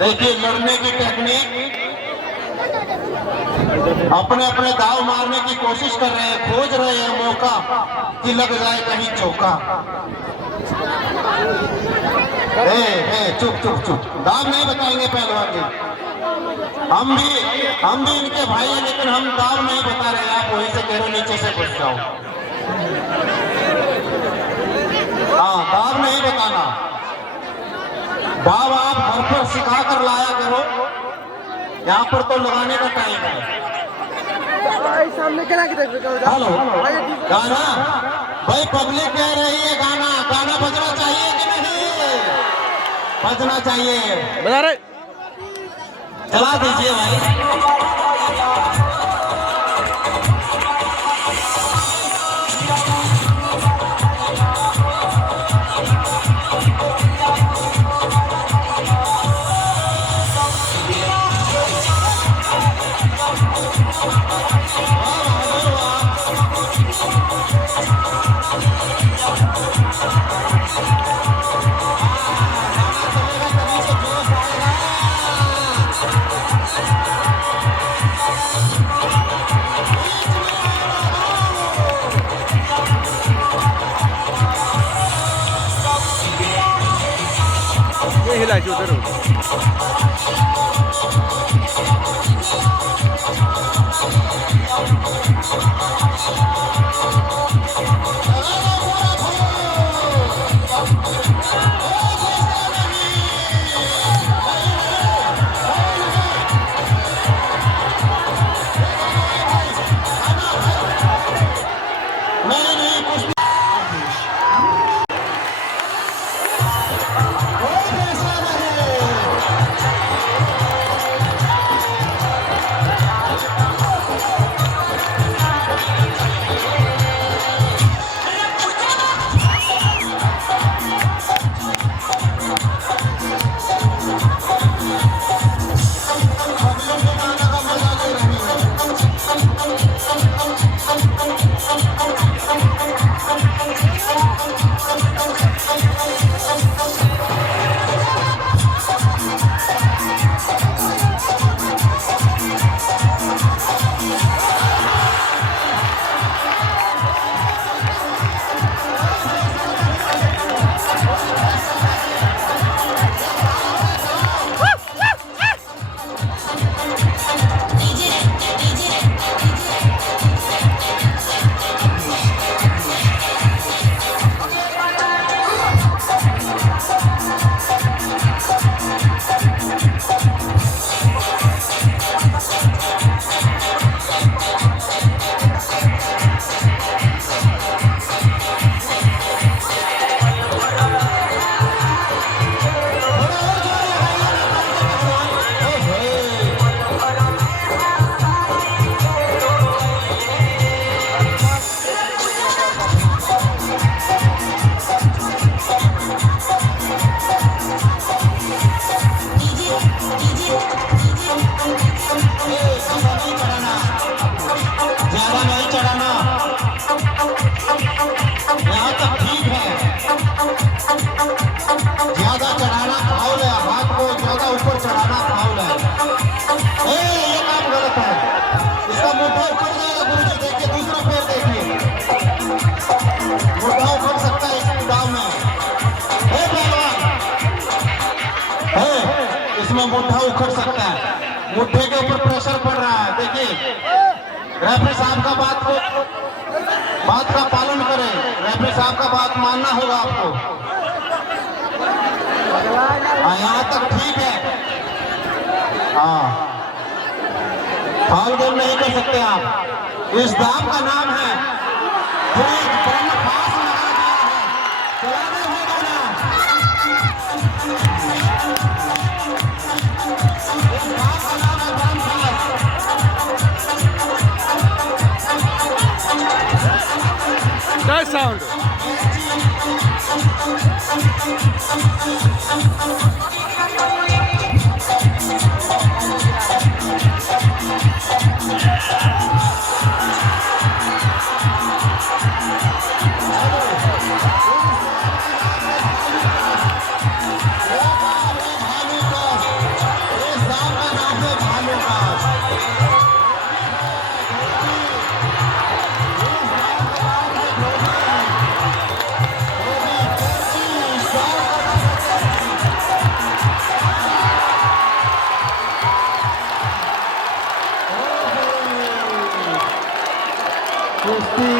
देखिए लड़ने की टेक्निक, अपने अपने दाव मारने की कोशिश कर रहे हैं, खोज रहे हैं मौका कि लग जाए कहीं चौका। चुप चुप चुप, दाव नहीं बताएंगे पहलवान जी। हम भी इनके भाई हैं, लेकिन हम दाव नहीं बता रहे। आप वहीं से कह रहे नीचे से घुस जाओ। हाँ, दाव नहीं बताना। दाव आप घर पर सिखा कर लाया करो, यहाँ पर तो लगाने का टाइम है। हेलो, गाना भाई, पब्लिक कह रही है गाना, गाना बजना चाहिए कि नहीं? बजना चाहिए, बजा रहे, चला दीजिए भाई। हिलाइए उधर। मुट्ठा उखड़ सकता है, मुट्ठे के ऊपर प्रेशर पड़ रहा है। देखिए रेफरी साहब का बात का पालन करें, रेफरी साहब का बात मानना होगा आपको। यहाँ तक ठीक है। हाँ, फाउल गोल नहीं कर सकते आप। इस दाव का नाम है Nice sound. कुश्ती